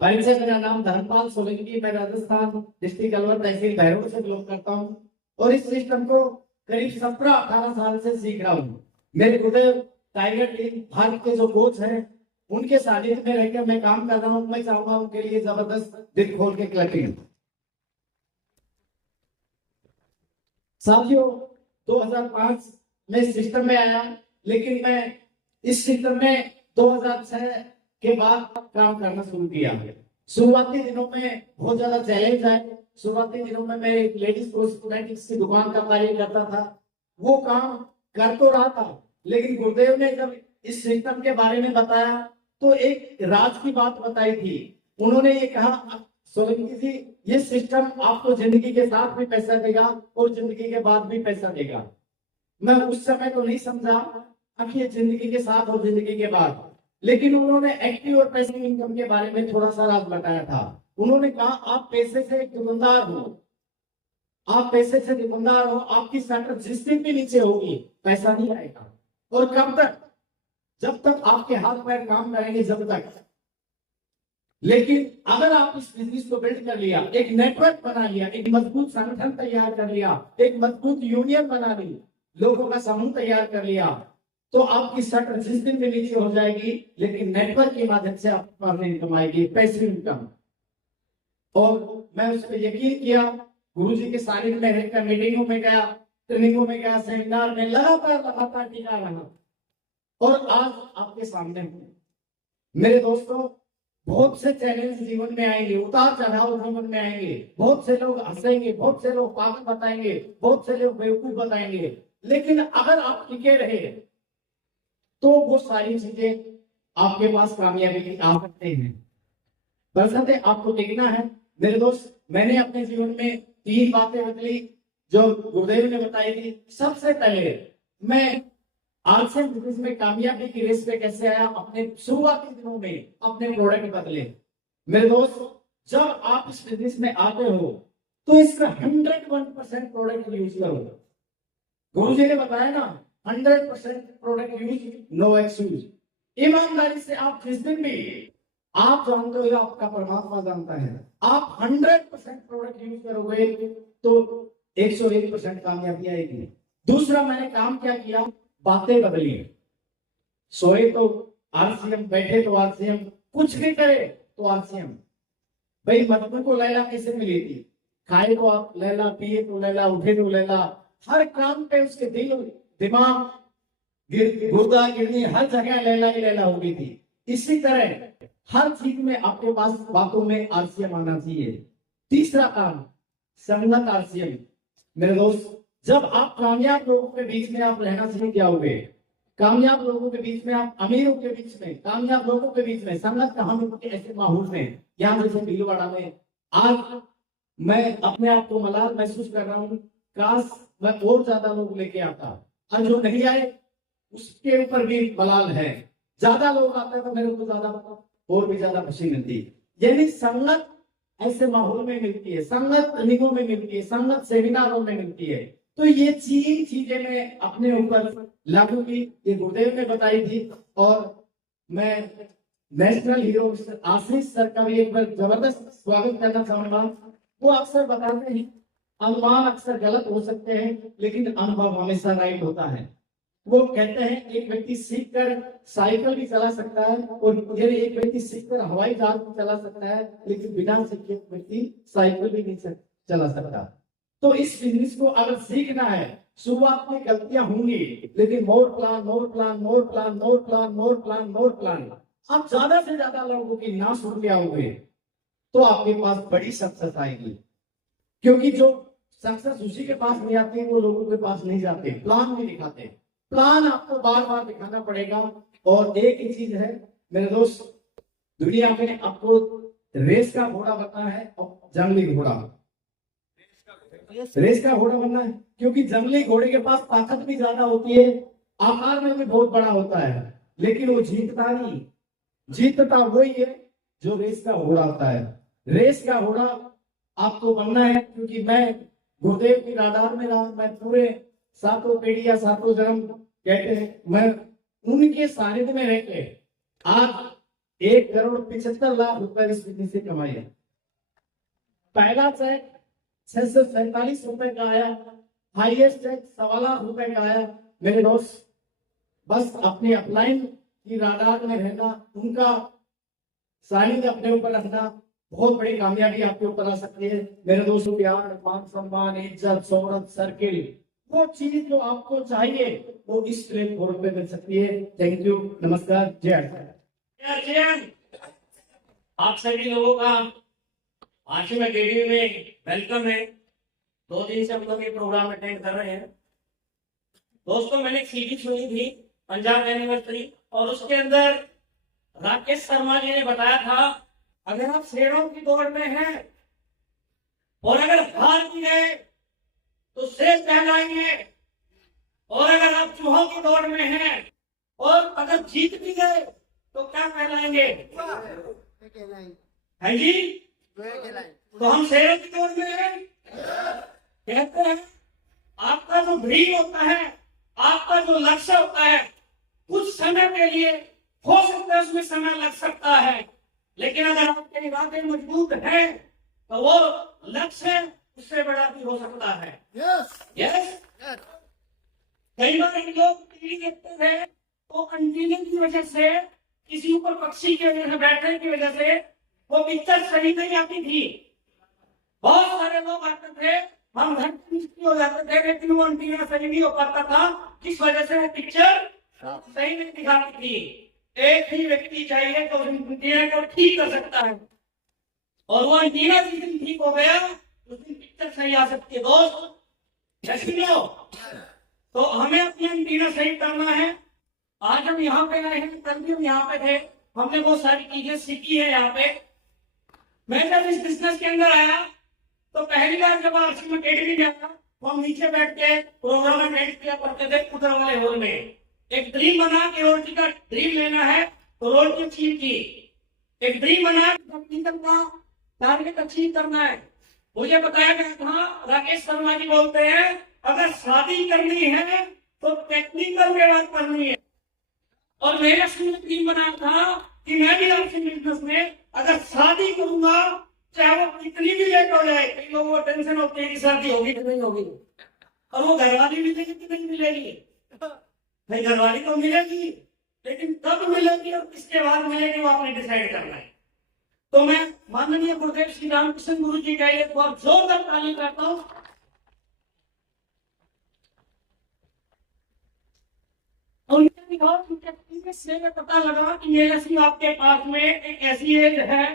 परिचय, मेरा नाम धर्मपाल सोलंकी, मैं राजस्थान डिस्ट्रिक्ट अलवर तहसील भैरव से बिलोंग करता हूँ और इस सिस्टम को करीब 17-18 साल से सीख रहा हूँ। मेरे गुरुदेव टाइगर टीम भारत के जो कोच हैं उनके सानिध्य में रहकर मैं काम कर रहा हूँ। मैं चाहूंगा उनके लिए जबरदस्त दिल खोल के क्लैपिंग। साथियों, 2005 में इस सिस्टम में आया, लेकिन मैं इस सिस्टम में 2006 के बाद काम करना शुरू किया। शुरुआती दिनों में बहुत ज्यादा चैलेंज आए। शुरुआती दिनों में मैं एक लेडीज कॉस्मेटिक्स की दुकान का कार्य करता था। वो काम कर तो रहा था, लेकिन गुरुदेव ने जब इस सिस्टम के बारे में बताया तो एक राज की बात बताई थी। उन्होंने ये कहा, सोलंकी जी, ये सिस्टम आपको जिंदगी के साथ भी पैसा देगा और जिंदगी के बाद भी पैसा देगा। मैं उस समय तो नहीं समझा अब ये जिंदगी के साथ और जिंदगी के बाद, लेकिन उन्होंने एक्टिव और पैसिव इनकम के बारे में थोड़ा सा राज बताया था। उन्होंने कहा, आप पैसे से एक दुकानदार हो, आप पैसे से दुकानदार हो, आपकी शटर जिस दिन भी नीचे होगी पैसा नहीं आएगा। और कब तक? जब तक आपके हाथ पैर काम करेंगे, जब तक। लेकिन अगर आप इस बिजनेस को बिल्ड कर लिया, एक नेटवर्क बना लिया, एक मजबूत संगठन तैयार कर लिया, एक मजबूत यूनियन बना ली, लोगों का समूह तैयार कर लिया, तो आपकी शटर जिस दिन भी नीचे हो जाएगी, लेकिन नेटवर्क के माध्यम से आप अर्निंग कमाएगी, पैसिव इनकम। और मैं उस पर यकीन किया। गुरुजी के सानिध्य में रहकर मीटिंगों में गया, ट्रेनिंगों में गया, सेमिनार में लगातार टीका रहा और आज आपके सामने हूं। मेरे दोस्तों, बहुत से चैलेंज जीवन में आएंगे, उतार चढ़ाव जीवन में आएंगे, बहुत से लोग हंसेंगे, बहुत से लोग पागल बताएंगे, बहुत से लोग बेवकूफ बताएंगे, लेकिन अगर आप टिके रहे तो वो सारी चीजें आपके पास कामयाबी की आ सकते हैं। बरसाते आपको टिकना है। मेरे दोस्त, मैंने अपने जीवन में 3 बातें बदली जो गुरुदेव ने बताई थी। सबसे पहले मैं आरसीएम बिजनेस में कामयाबी की रेस पे कैसे आया, अपने शुरुआती दिनों में अपने प्रोडक्ट बदले। मेरे दोस्त, जब आप इस बिजनेस में आते हो तो इसका 101% प्रोडक्ट यूज करो। गुरुजी ने बताया ना, 100% प्रोडक्ट यूज, नो एक्सक्यूज। ईमानदारी से आप जिस दिन भी, आप जानते हो, आपका परमात्मा जानता है, आप 100% प्रोडक्ट यूज करोगे तो 101% कामयाबी आएगी। दूसरा मैंने काम क्या किया, बातें बदली। सोए तो आरसीएम, बैठे तो आरसीएम, कुछ भी करे तो आरसीएम। भाई मजनू को लैला कैसे मिली थी? खाए तो आप लैला, पिए तो लैला, उठे तो लैला। हर काम पे उसके दिल, दिमाग, गुर्दा, किडनी, हर जगह लैला ही लैला हो गई थी। इसी तरह हर चीज में आपके पास बातों में आरसीएम आना चाहिए। तीसरा काम, संगत आरसीएम। मेरे दोस्त, जब आप कामयाब लोगों के बीच में आप रहना सीख जाओगे, कामयाब लोगों के बीच में, आप अमीरों के बीच में, कामयाब लोगों के बीच में संगत का हम ऐसे माहौल में, यहाँ जैसे भीलवाड़ा में, आज मैं अपने आप को मलाल महसूस कर रहा हूँ। काश मैं और ज्यादा लोग लेके आता, और जो नहीं आए उसके ऊपर भी मलाल है। ज्यादा लोग आते तो मेरे को ज्यादा और भी ज्यादा खुशी मिलती। यानी संगत ऐसे माहौल में मिलती है, संगत ट्रेनिंगों में मिलती है, संगत सेमिनारों में मिलती है। तो ये 3 चीजें मैं अपने ऊपर लागू की, ये गुरुदेव ने बताई थी। और मैं नेशनल हीरो आशीष सर का भी एक बार जबरदस्त स्वागत करना चाहूंगा। वो अक्सर बताते हैं, अनुमान अक्सर गलत हो सकते हैं, लेकिन अनुभव हमेशा राइट होता है। वो कहते हैं, एक व्यक्ति सीखकर साइकिल भी चला सकता है और एक व्यक्ति सीखकर हवाई जहाज भी चला सकता है, लेकिन बिना सीखे व्यक्ति साइकिल भी नहीं चला सकता। तो इस बिजनेस को अगर सीखना है, शुरुआत में गलतियां होंगी, लेकिन मोर प्लान, मोर प्लान, मोर प्लान, मोर प्लान, मोर प्लान, मोर प्लान, आप ज्यादा से ज्यादा लोगों की ना सुन के आओगे तो आपके पास बड़ी सक्सेस आएगी। क्योंकि जो सक्सेस उसी के पास नहीं आती, वो लोगों के पास नहीं जाते, प्लान नहीं दिखाते। प्लान आपको बार बार दिखाना पड़ेगा। और एक ही चीज है मेरे दोस्त, दुनिया में आपको रेस का घोड़ा बनना है और जंगली घोड़ा। रेस का घोड़ा बनना है, क्योंकि जंगली घोड़े के पास ताकत भी ज्यादा होती है, आकार में भी बहुत बड़ा होता है, लेकिन वो जीतता नहीं। जीतता वही है जो रेस का घोड़ा होता है। रेस का घोड़ा आपको बनना है, क्योंकि मैं गुरुदेव की राडार में रहा। मैं पूरे 7 पीढ़ी या 7 जन्म कहते हैं, मैं उनके सानिध्य में रहकर आज 1,75,00,000 रुपए इस विधि से कमाए। पहला चेक 647 रुपए का आया, हाईएस्ट चेक 1.25 लाख रुपए का आया। मेरे दोस्त, बस अपनी अपलाइन की राडार में रहना, उनका सानिध्य अपने ऊपर रखना, बहुत बड़ी कामयाबी आपके ऊपर आ सकती है। मेरे दोस्तों, प्यार, मान सम्मान, इज्जत, शोहरत, सर्किल, वो चीज जो आपको चाहिए वो इस प्लेटफॉर्म पे मिल सकती है। थैंक यू, नमस्कार, जय हिंद। आप सभी लोगों का आशिम अकेडमी में वेलकम है। 2 दिन से हम लोग ये प्रोग्राम अटेंड कर रहे हैं। दोस्तों, मैंने एक सीडी सुनी थी पंजाब एनिवर्सरी, और उसके अंदर राकेश शर्मा जी ने बताया था, अगर आप शेरों की दौड़ में हैं और अगर हार भी गए तो शेर कहलाएंगे, और अगर आप चूहों की दौड़ में हैं और अगर जीत भी गए तो क्या कहलाएंगे? है जी? तो हम शेरों की दौड़ में हैं। कहते हैं आपका जो ड्रीम होता है, आपका जो लक्ष्य होता है, कुछ समय के लिए हो सकता है उसमें समय लग सकता है, लेकिन अगर आपके इरादे मजबूत हैं तो वो लक्ष्य उससे बड़ा भी हो सकता है। यस। कई बार हम लोग टीवी देखते हैं तो अनजीने की वजह से, किसी ऊपर पक्षी की वजह से, बैठने की वजह से वो पिक्चर सही नहीं आती थी। बहुत सारे लोग आते थे, हम घर मिस्त्री हो जाते थे, लेकिन वो एंटीना सही नहीं हो पाता था, किस वजह से वो पिक्चर सही नहीं दिखाती थी। एक ही व्यक्ति चाहिए तो एंटीना को ठीक कर सकता है, और वो एंटीना जिस दिन ठीक हो गया उस दिन पिक्चर सही आ सकती है। दोस्त, तो हमें अपनी एंटीना सही करना है। आज हम यहाँ पे आए हैं, कल भी हम यहाँ पे थे, हमने बहुत सारी चीजें सीखी है यहाँ पे। मैं जब इस बिजनेस के अंदर आया तो पहली बार जब आरसीएम अकेडमी में आया तो हम नीचे बैठ के प्रोग्राम अटेंड किया करते थे उधर वाले हॉल में। एक ड्रीम बना कि रोटी का ड्रीम लेना है तो रोटी अचीव की। एक ड्रीम बना टेक्निकल का टारगेट अचीव करना है। मुझे बताया गया था, राकेश शर्मा जी बोलते हैं, अगर शादी करनी है तो टेक्निकल के बाद करनी है। और मेरा ड्रीम बना था कि मैं भी आपसे बिजनेस में अगर शादी करूंगा, चाहे वो कितनी भी लेट हो जाए, कई लोगों को टेंशन होती है कि शादी होगी कि नहीं होगी, और वो घरवाली मिलेगी कि नहीं मिलेगी। भाई घरवाली तो मिलेगी, लेकिन कब मिलेगी और किसके बाद मिलेगी वो आपने डिसाइड करना है। तो मैं माननीय गुरुदेव श्री रामकृष्ण गुरु जी का एक बार जोरदार ताली करता हूँ। से पता लगा कि ये ऐसी आपके पास में एक ऐसी एज है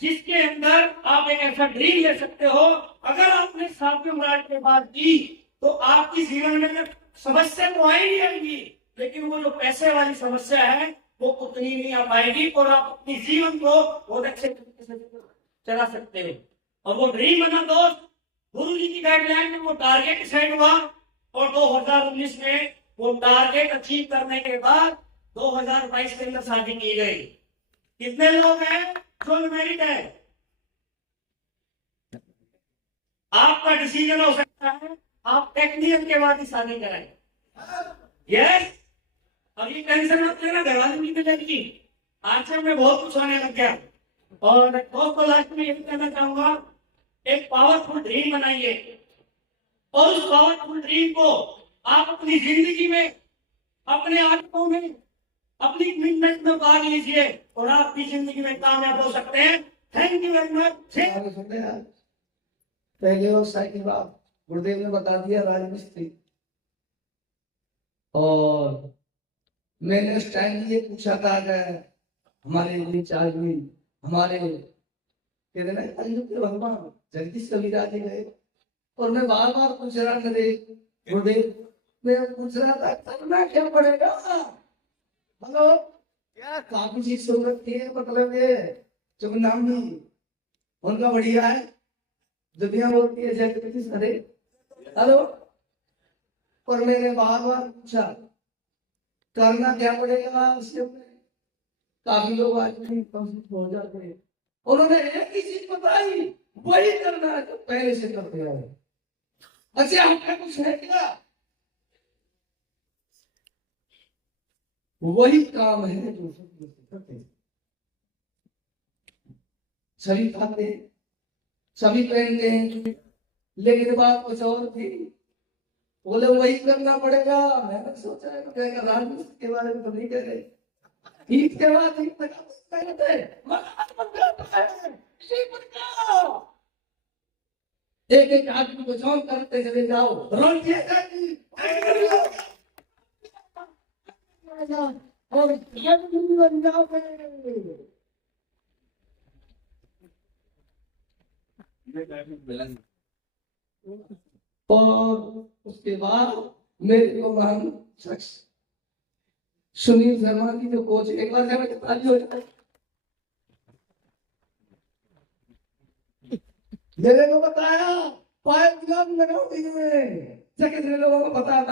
जिसके अंदर आप एक ऐसा ड्रीम ले सकते हो। अगर आपने 7वीं उम्र के बाद की तो आपकी जीवन में समस्या तो आएगी आएगी, लेकिन वो जो पैसे वाली समस्या है वो उतनी नहीं आ पाएगी, और आप अपनी जीवन को बहुत अच्छे तरीके से चला सकते हो। और वो ड्रीम बना दोस्त, गुरु जी की गाइडलाइन में वो टारगेट डिसाइड हुआ, और 2019 में वो टारगेट अचीव करने के बाद 2022 के अंदर शादी की गई। कितने लोग हैं जो मैरिड है? आपका डिसीजन हो सकता है आप टेक्निकल के बाद ही शादी करें। यस। और ये टेंशन मत लेना, घरवाली नहीं मिलेगी। आज से मैं बहुत कुछ होने लग गया। और दोस्तों, लास्ट में यही कहना चाहूंगा, एक पावरफुल ड्रीम बनाइए, और उस पावरफुल ड्रीम को आप अपनी जिंदगी में, अपने आदतों में, अपनी कमिटमेंट में भाग लीजिए, और आप अपनी जिंदगी में कामयाब हो सकते हैं। Thank you very much. पहले और साइकिल बात गुरुदेव ने बता दिया, राजमिस्त्री। और मैंने उस टाइम ये पूछा था कि हमारे रिचार्ज में हमारे भगवान जगदीश कबीरा जी गए, और मैं बार बार पूछ रहा था गुरुदेव, मैं पूछ रहा था करना क्या पड़ेगा। हेलो यार, काफी चीज सुन रखी है, मतलब ये चुगनामी उनका बढ़िया है, दुनिया बोलती है जगदीश हरे। हेलो, और मैंने बार बार पूछा करना क्या पड़ेगा उसके ऊपर। काफी लोग आज भी कंफ्यूज हो जाते हैं। उन्होंने एक ही चीज बताई, वही करना है जो पहले से करते आए। अच्छा, हमने कुछ है क्या? वही काम है जो सब करते हैं। सभी खाते हैं, सभी पहनते हैं, लेकिन बात कुछ और थी। बोले वही करना पड़ेगा। मैंने सोचा है कहेगा राजनीति के बारे में तो नहीं कह रहे, ईद के बाद ईद तक पहनते एक एक आदमी को जॉन करते चले जाओ, रोन दिया और बन जाओगे। और उसके बाद मेरे को महान शख्स सुनील शर्मा की जो कोच, एक बार जब ताली हो जाए, मेरे को बताया पाइप ग्लास लगाओ में, कितने लोगों को पता है।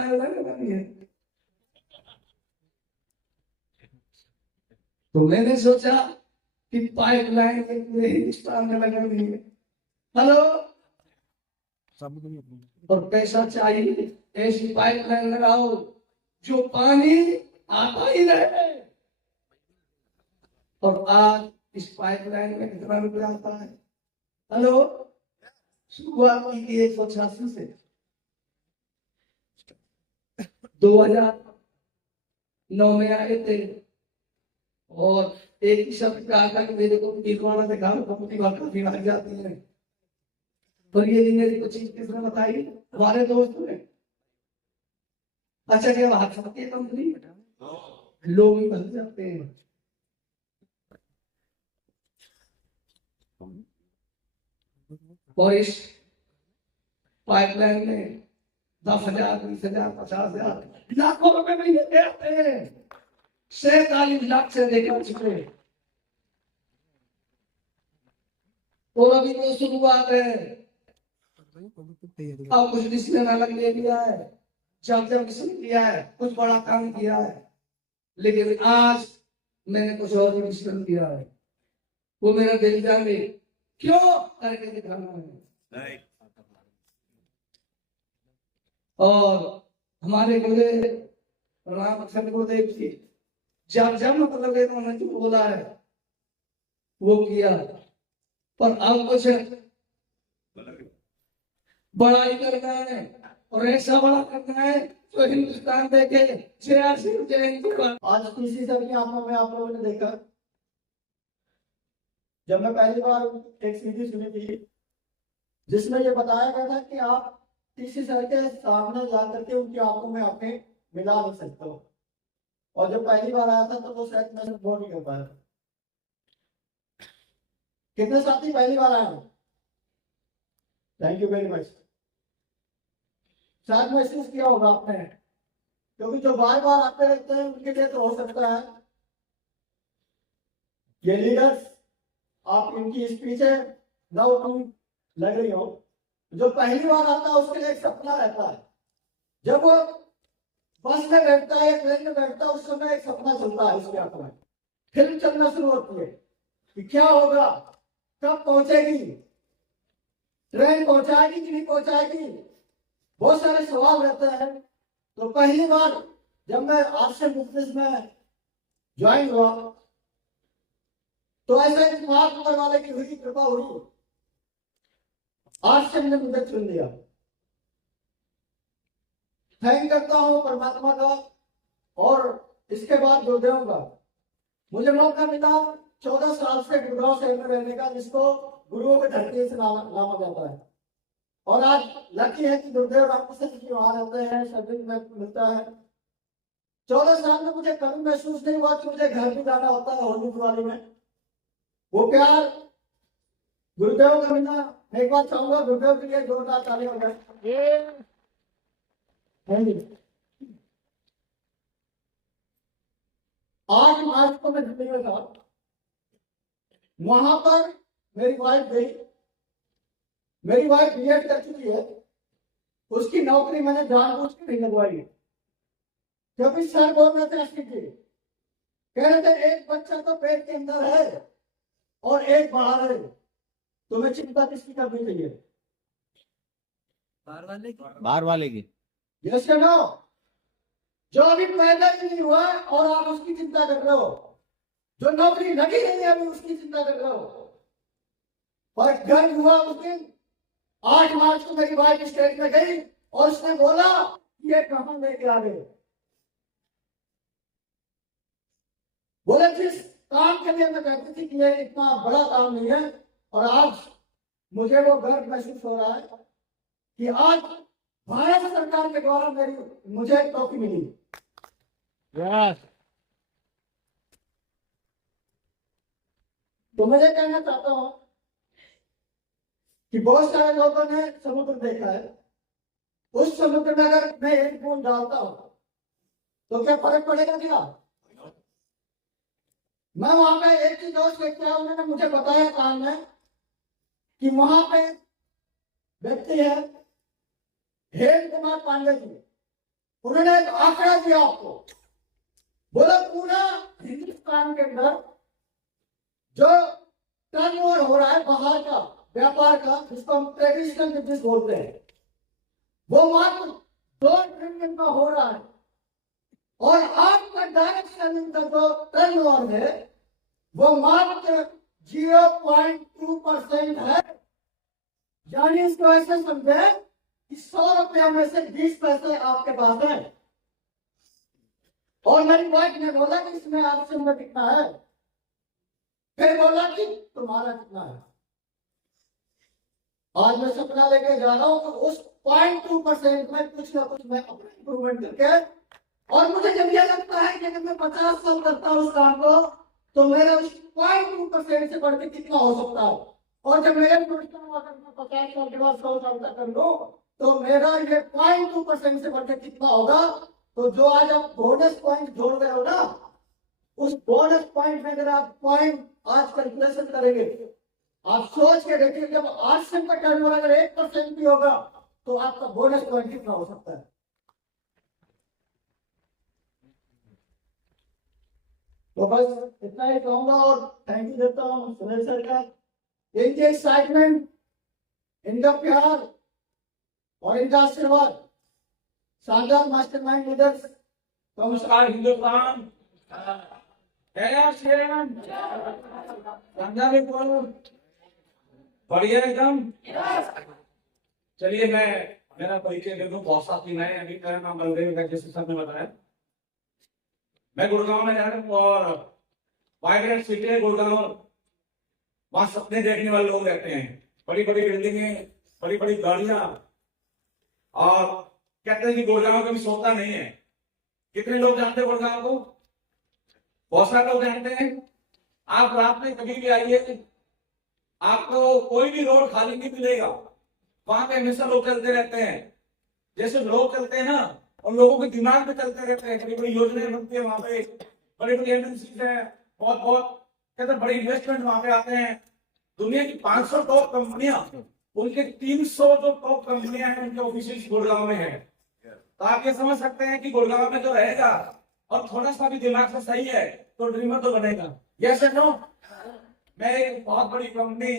तो मैंने सोचा कि पाइप लाइन पूरे हिंदुस्तान में लगा दी है। हेलो, और पैसा चाहिए, ऐसी पाइप लाइन लगाओ जो पानी आता ही रहे। और आज इस पाइप लाइन में कितना रुपया आता है? हेलो, शुरुआत की थी 186 से, 2009 में आए थे। और एक ही शब्द कहा था कि मेरे को पीरवाना से काम कंपनी बात काफी लग जाती है। पर ये मेरी को चीज किसने बताई? हमारे दोस्त ने। अच्छा क्या बात है, कंपनी लोग ही बन जाते हैं। और इस पाइपलाइन में 10,000, 20,000, 50,000, लाखों रुपए में ये आते हैं। 47 लाख से लेकर चुके। और अभी तो शुरुआत है, अब कुछ डिसीजन अलग ले लिया है, जब डिसीजन किया है, कुछ बड़ा काम किया है, लेकिन आज मैंने कुछ और डिसीजन किया है। वो मेरा दिल जाने क्यों करके दिखाना है। और हमारे गुरु रामचंद्र गुरुदेव जी जब जब मतलब इन्होंने जो बोला है वो किया। पर अब कुछ बड़ा ही करना है, और ऐसा बड़ा करना है जो हिंदुस्तान देखे। आज किसी से भी आंखों में आप लोगों ने देखा, जब मैं पहली बार एक सीधी सुनी थी जिसमें ये बताया गया था कि आप किसी सर के सामने जा करके उनकी आंखों में आंखें मिला नहीं सकते हो। और जब पहली बार आया था तो वो शायद मैंने वो नहीं कर पाया। कितने साथी पहली बार आए? Thank you very much. शायद महसूस किया होगा आपने, क्योंकि जो बार बार आते रहते हैं उनके लिए तो हो सकता है ये लीडर्स आप इनकी स्पीच है ना तुम लग रही हो। जो पहली बार आता है उसके लिए एक सपना रहता है। जब वो बस में बैठता है, ट्रेन में बैठता है, उस समय एक सपना चलता है उसके आंखों में, फिल्म चलना शुरू होती है कि क्या होगा, कब पहुंचेगी ट्रेन, पहुंचाएगी कि नहीं पहुंचाएगी, बहुत सारे सवाल रहते हैं। तो पहली बार जब मैं आपसे बिजनेस में ज्वाइन हुआ तो ऐसे मार्ग ऊपर वाले की हुई कृपा हुई, आज से मैंने मुझे चुन लिया। थैंक करता हूं परमात्मा का और इसके बाद गुरुदेव का। मुझे मौका मिला 14 साल से गुरुदेव शहर में रहने का, जिसको गुरुओं की धरती से नामा जाता है। और आज लकी है कि गुरुदेव रामकृष्ण जी वहां रहते हैं, सभी में मिलता है। 14 साल में मुझे कभी महसूस नहीं हुआ कि मुझे घर भी जाना होता है होली दिवाली में। वो प्यार गुरुदेव का मिलना, एक बार चाहूंगा गुरुदेव के लिए जोरदार ताली हो जाए। 8 मार्च को मैं दिल्ली में था, वहां पर मेरी वाइफ गई। मेरी वाइफ बीएड कर चुकी है, उसकी नौकरी मैंने जानबूझ के नहीं लगवाई। क्योंकि सर बोल रहे थे अश्विन जी, कह रहे थे एक बच्चा तो पेट के अंदर है और एक बाहर है, तुम्हें चिंता किसकी करनी चाहिए? बाहर वाले की। यस या नो? जो अभी पैदा ही नहीं हुआ है और आप उसकी चिंता कर रहे हो, जो नौकरी लगी नहीं है अभी उसकी चिंता कर रहे हो। पर गर्व हुआ उस दिन 8 मार्च को मेरी वाइफ स्टेज में गई और उसने बोला ये कहां लेके आ गए। बोले जिस काम के लिए मैं कहती थी कि ये इतना बड़ा काम नहीं है, और आज मुझे वो गर्व महसूस हो रहा है कि आज भारत सरकार के द्वारा मुझे ट्रॉफी मिली। तो मुझे कहना चाहता हूं कि बहुत सारे लोगों ने समुद्र देखा है, उस समुद्र में अगर मैं एक बूंद डालता हूं तो क्या फर्क पड़ेगा क्या? मैं वहां पे एक चीज और देख रहा, उन्होंने मुझे बताया काम में कि वहां पे व्यक्ति है हेम कुमार पांडे जी, उन्होंने एक आंकड़ा दिया आपको, बोला पूरा हिंदुस्तान के अंदर जो टर्नओवर हो रहा है बाहर का व्यापार का, जिसको हम ट्रेडिशनल बिजनेस बोलते हैं, वो मात्र 2 ट्रिलियन का हो रहा है, और आपका डायरेक्ट सेलिंग का जो टर्नओवर है वो मात्र 0.2% है। यानी इसको ऐसे समझे कि 100 रुपया में से 20 पैसे आपके पास है। और मेरी वाइफ ने बोला कि इसमें आपसे में कितना है, फिर बोला कि तुम्हारा कितना है। आज मैं सपना लेके जा रहा हूं तो उस 0.2% में कुछ ना कुछ मैं अपना इंप्रूवमेंट करके, और मुझे जब यह लगता है कि अगर मैं 50 साल करता हूं उस काम को तो मेरा उस 0.2% से बढ़ के कितना हो सकता है। और जब मेरे सोचता हूं अगर मैं 50 साल के बाद 100 साल तक कर लूं तो मेरा ये 0.2% से बढ़ के कितना होगा। तो जो आज आप बोनस पॉइंट जोड़ रहे हो ना, उस बोनस पॉइंट में अगर आप पॉइंट आज कैलकुलेशन करेंगे, आप सोच के देखिए जब 8% का टर्नओवर अगर 1% भी होगा तो आपका बोनस पॉइंट कितना हो सकता है। तो बस इतना ही कहूंगा और थैंक यू देता हूँ सुनील सर का, इनके एक्साइटमेंट, इनका प्यार और इनका आशीर्वाद, शानदार मास्टरमाइंड लीडर्स। नमस्कार हिंदुस्तान, जय श्री राम, पंजाबी बोलो, बढ़िया एकदम। चलिए मैं मेरा परिचय दे दूं, बहुत साथी नए, अभी मेरा नाम बलदेव है जैसे सर ने बताया। मैं गुड़गांव में रह रहा हूँ और वाइब्रेंट सिटी है गुड़गांव, वहां सपने देखने वाले लोग रहते हैं, बड़ी बड़ी बिल्डिंगें, बड़ी बड़ी गाड़ियां, और कहते हैं कि गुड़गांव कभी सोता नहीं है। कितने लोग जानते हैं गुड़गांव को? बहुत सारे लोग जानते हैं। आप रात में कभी भी आइए, आपको कोई भी रोड खाली नहीं मिलेगा, वहां पे हमेशा लोग चलते रहते हैं। जैसे लोग चलते हैं ना, उन लोगों के दिमाग में चलते रहते हैं, बड़ी बड़ी योजनाएं बनती है वहां पे, बड़ी बड़ी एजेंसीज है, बहुत बहुत कहते हैं बड़ी इन्वेस्टमेंट वहां पे आते हैं। दुनिया की 500 टॉप कंपनियां, उनके 300 जो टॉप कंपनियां हैं उनके ऑफिस गुड़गांव में है। तो आप ये समझ सकते हैं कि गुड़गांव में जो रहेगा और थोड़ा सा भी दिमाग से सही है तो ड्रीमर तो बनेगा। यस और नो? मैं एक बहुत बड़ी कंपनी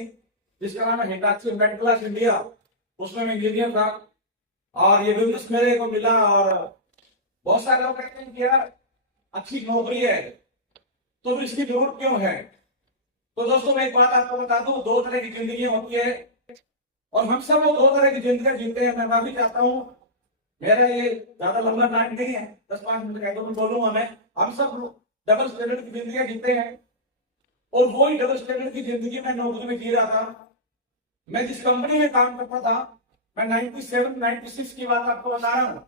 जिसका नाम है हिटाची मेडिक्लास इंडिया, उसमें मैं इंजीनियर था और ये बिजनेस मेरे को मिला। और बहुत सारे लोग कहते हैं कि यार अच्छी नौकरी है तो इसकी जरूरत क्यों है। तो दोस्तों मैं एक बात आपको बता दूं, 2 तरह की जिंदगी होती है और हम सब वो 2 तरह की जिंदगी जीते हैं। मैं माफी चाहता हूँ, मेरा ये ज्यादा लंबा टाइम नहीं है, 10-5 मिनट का तो बोलूंगा मैं। हम सब डबल स्टैंडर्ड की जिंदगी जीते हैं और वही डबल स्टैंडर्ड की जिंदगी मैं नौकरी में जी रहा था। मैं जिस कंपनी में काम करता था, मैं 97-96 की बात आपको बता रहा हूँ,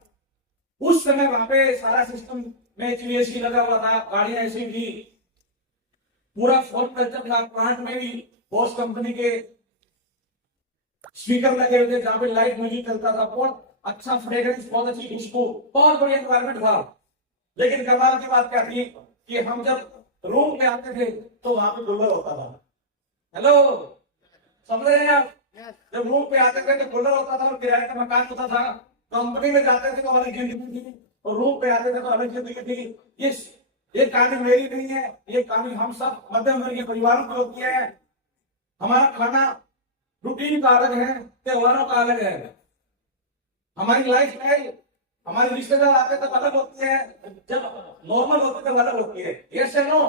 उस समय वहां पे सारा सिस्टम में HVAC लगा हुआ था, गाड़ियां ऐसी थी, पूरा फोर्ट कल्चर था। प्लांट में भी बॉस कंपनी के स्पीकर लगे हुए थे जहाँ पे लाइट म्यूजिक चलता था, बहुत अच्छा फ्रेग्रेंस, बहुत अच्छी खुशबू, बहुत बढ़िया एनवायरमेंट था। लेकिन कमाल की बात क्या थी कि हम जब रूम पे आते थे तो वहां पे कूलर होता था। हेलो, समझ रहे हैं आप? जब रूम पे आते थे तो कूलर होता था और किराए का मकान होता था। कंपनी में जाते थे तो अलग जिंदगी थी और रूम पे आते थे तो अलग जिंदगी थी। ये कहानी मेरी नहीं है, ये कहानी हम सब मध्यम वर्गीय परिवारों की होती है। हमारा खाना रूटीन का अलग है, त्योहारों का अलग है, हमारी लाइफ स्टाइल, हमारे रिश्तेदार आते तब अलग होती है, जब नॉर्मल होते तब अलग होती है। ये से नो,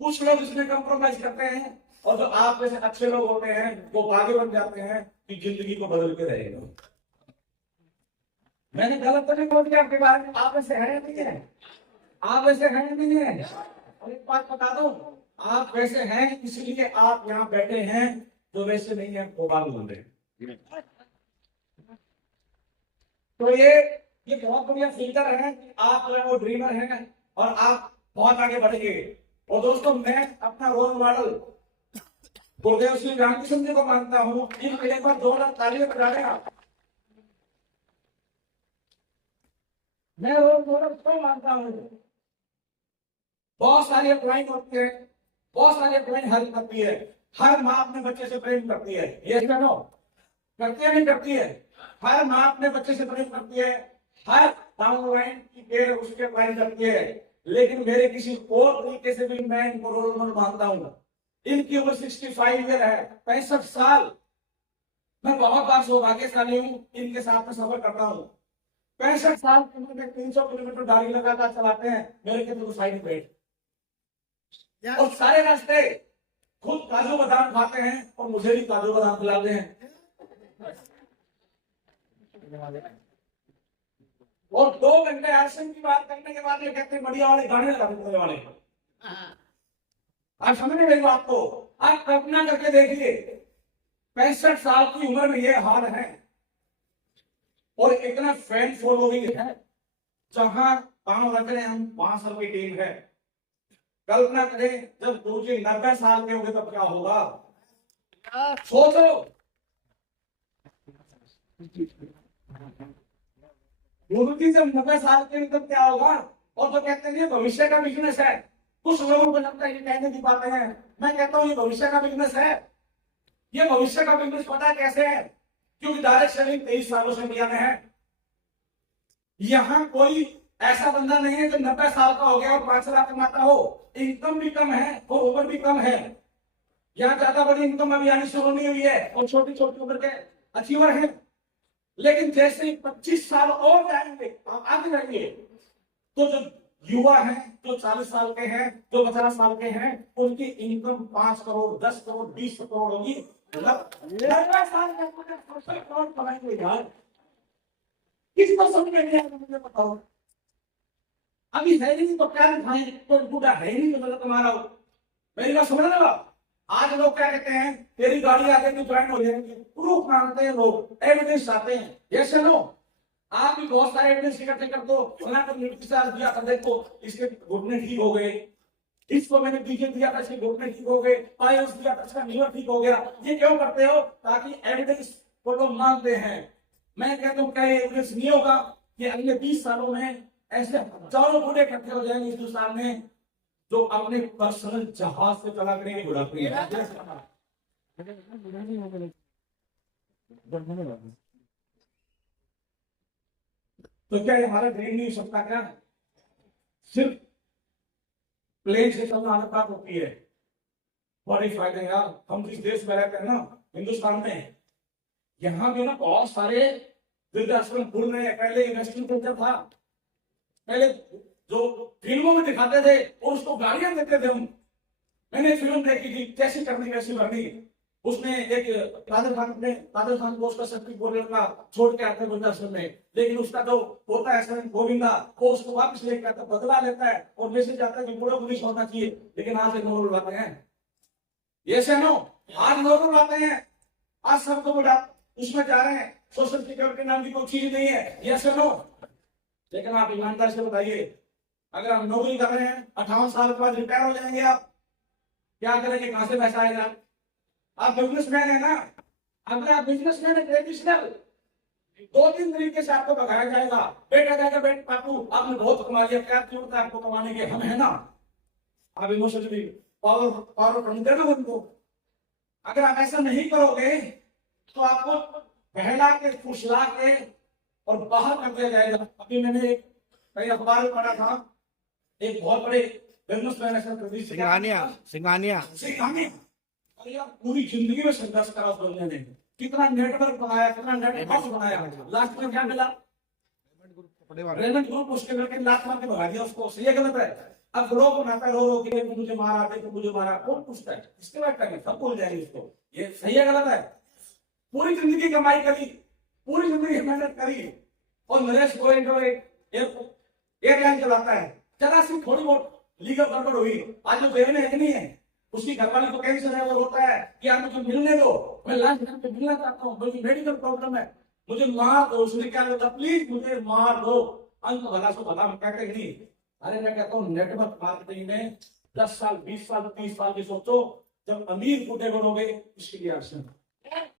कुछ लोग इसमें कंप्रोमाइज करते हैं और जो आप जैसे अच्छे लोग होते हैं वो आगे बन जाते हैं कि जिंदगी को बदल के रहेगा। मैंने गलत तो नहीं बोल दिया आपके बारे में, आप वैसे हैं नहीं है, आप वैसे हैं नहीं है। और एक बात बता दो, आप वैसे हैं इसलिए आप यहाँ बैठे हैं, जो वैसे नहीं है वो बात बोल रहे हैं। तो ये बहुत बढ़िया फिल्टर है कि आप जो है वो ड्रीमर हैं और आप बहुत आगे बढ़ेंगे। और दोस्तों मैं अपना रोल मॉडल गुरुदेव श्री रामकृष्ण जी को मानता हूँ। इन एक बार 2 लाख तालियां बजा रहे आप। मैं रोल मॉडल क्यों मानता हूँ? बहुत सारी अप्लाइंग होती है, बहुत सारी अप्लाइंग हेल्प करती है। हर माँ अपने बच्चे से प्रेम करती है, ये नो करती है नहीं करती है? हर माँ अपने बच्चे से प्रेम करती है, हर डाउन लाइन की केयर उसके अप्लाई करती है। लेकिन मेरे किसी और तरीके से भी मैं इनको रोल मॉडल मानता हूँ। इनकी उम्र 65 ईयर है, 65 साल। मैं बहुत बार सौभाग्यशाली हूँ, इनके साथ में सफर करता हूँ। 65 साल की उम्र में 300 किलोमीटर गाड़ी लगातार चलाते हैं, मेरे के तो साइड पे और सारे रास्ते खुद काजू बादाम खाते हैं और मुझे भी काजू बादाम खिलाते हैं। और 2 घंटे एक्शन की बात करने के बाद ये कहते हैं बढ़िया वाले गाने लगा देने वाले। आप समझ रहे हो? आपको आप कल्पना करके देखिए, 65 साल की उम्र में ये हाल है और इतना फैन फॉलोइंग है। जहां पांव रख रहे हैं हम 5 साल की टीम है। कल्पना करें जब गुरुजी 90 साल के होंगे तब क्या होगा? सोचो। गुरुजी जब 90 साल के होंगे तब क्या होगा? और जो कहते हैं ये भविष्य का बिजनेस है, कुछ लोगों को लगता है ये कहने की बातें हैं। मैं कहता हूँ ये भविष्य का बिजनेस है। ये भविष्य का बिजनेस पता है कैसे है? क्योंकि डायरेक्ट सेलिंग 23 सालों से इंडिया में है। यहां कोई ऐसा बंदा नहीं है जो 90 साल का हो गया और 5 लाख कमाता हो। इनकम भी कम है और उम्र भी कम है। यहाँ ज्यादा बड़ी इनकम अभी आनी शुरू नहीं हुई है और छोटी छोटी उम्र के अचीवर हैं। लेकिन जैसे ही 25 साल और जाएंगे, आप आगे जाएंगे, तो जो युवा हैं, जो 40 साल के हैं, जो 50 साल के हैं, उनकी इनकम 5 करोड़, 10 करोड़, 20 करोड़ होगी। 90 साल के करोड़ कमाएंगे यार। किसको समझ में नहीं आया मुझे बताओ? अभी है नहीं तो क्या दिखाएं? तो बूढ़ा है नहीं तो मतलब तुम्हारा हो। मेरी बात समझ रहे हो? आज लोग क्या कहते हैं, तेरी गाड़ी आगे की ज्वाइन हो जाएगी। प्रूफ मांगते हैं लोग, एविडेंस चाहते हैं। यस नो, आप भी बहुत सारे एविडेंस इकट्ठे कर दो। दिया था, देखो इसके घुटने ठीक हो गए, इसको मैंने डीजे दिया था, इसके घुटने ठीक हो गए, पायोस दिया था, इसका लीवर ठीक हो गया। ये क्यों करते हो? ताकि एविडेंस को लोग मानते हैं। मैं कहता हूँ क्या एविडेंस नहीं होगा कि अगले 20 सालों में ऐसे हजारों बूढ़े इकट्ठे हो जाएंगे हिंदुस्तान में जो अपने पर्सनल जहाज से चला करके बुढ़ाते हैं। तो क्या हमारा ड्रीम नहीं हो सकता? क्या सिर्फ प्लेन से चलना बात होती है? बड़े फायदे यार। हम जिस देश में रहते हैं ना, हिंदुस्तान में, यहाँ भी ना बहुत सारे वृद्धाश्रम खुल रहे हैं। पहले इन्वेस्टमेंट कल्चर था, पहले जो फिल्मों में दिखाते थे और उसको गाड़ियां देते थे हम। मैंने फिल्म देखी थी, कैसी करनी वैसी भरनी। उसमें एक कादर खान को उसका सर्टिफिकेट बोलने का छोड़ के आता है वृद्धाश्रम में, लेकिन उसका जो होता है गोविंदा, वो उसको वापस लेके आता, बदला लेता है और मैसेज आता है कि बूढ़ा पुलिस होना चाहिए। लेकिन आज एक नोबल बातें हैं, ये से नो, आज नोबल बातें हैं। आज सबको बड़ा उसमें जा रहे हैं, सोशल सिक्योरिटी नाम की कोई चीज नहीं है। ये से नो, लेकिन आप ईमानदार से बताइए, अगर हम नौकरी कर रहे हैं, 58 साल के बाद रिटायर हो जाएंगे, आप क्या करेंगे? कहां से पैसा आएगा? आप बिजनेसमैन है ना, अगर आप बिजनेसमैन है ट्रेडिशनल, 2-3 तरीके से आपको भगाया जाएगा। बेटा जाएगा, बेट पापू आपने बहुत कमा लिया, क्या जरूरत है आपको कमाने की? हम है ना। आप इमोशनली पावर बनते ना उनको। अगर आप ऐसा नहीं करोगे तो आपको बहला के, फुसला के और बाहर कर दिया जाएगा। अभी मैंने कई अखबार में पढ़ा था, एक बहुत बड़े बिजनेसमैन है सिंघानिया पूरी जिंदगी में संघर्ष करा उस बंदे ने। कितना नेटवर्क बनाया, कितना नेटवर्क बनाया, लास्ट में क्या मिला? रेमंड ग्रुप उसके करके लात मार के भगा दिया उसको। सही है गलत है? अब लोग बनाता रो के मुझे मारा थे तो मुझे मारा, कौन पूछता है? इसके बाद करेंगे, सब भूल जाएंगे इसको। ये सही है गलत है? पूरी जिंदगी कमाई करी, पूरी जिंदगी मेहनत करी, और नरेश गोयल जो एयरलाइन चलाता है, जरा सी थोड़ी बहुत लीगल गड़बड़ हुई, आज जो जेल में है कि नहीं है, उसकी घरवाली को कैंसर है, वो होता है कि आप मुझे मिलने दो, मैं लास्ट टाइम पे मिलना चाहता हूँ, मुझे मेडिकल प्रॉब्लम है, मुझे मार दो। उसने क्या कहता, प्लीज मुझे मार दो, अंत भला सो भला, मैं कहते नहीं। अरे मैं कहता हूँ नेटवर्क मार्केटिंग में 10 साल 20 साल 30 साल की सोचो, जब अमीर बूढ़े बनोगे इसके लिए अड़चन